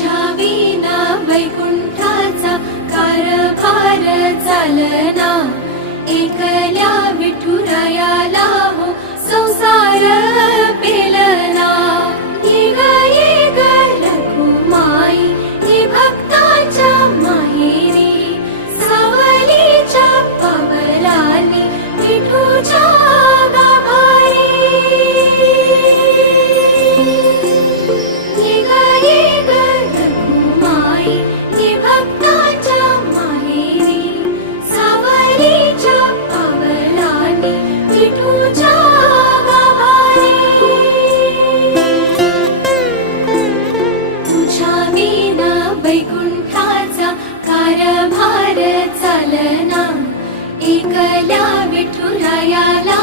तुझ्या विना वैकुंठाचा कारभार चालना, एकल्या विठुरायाला हो संसार पेलना। ये ग रघुमाई ये भक्ताच्या माहेरी, सावलीच्या पवलानी विठूच्या गाभारी। ये ग रघुमाई ये भक्ताच्या माहेरी, सावलीच्या पवलानी विठूच्या गाभारी। तुझ्या विना वैकुंठाचा कारभार चालना, एकल्या विठुरायाला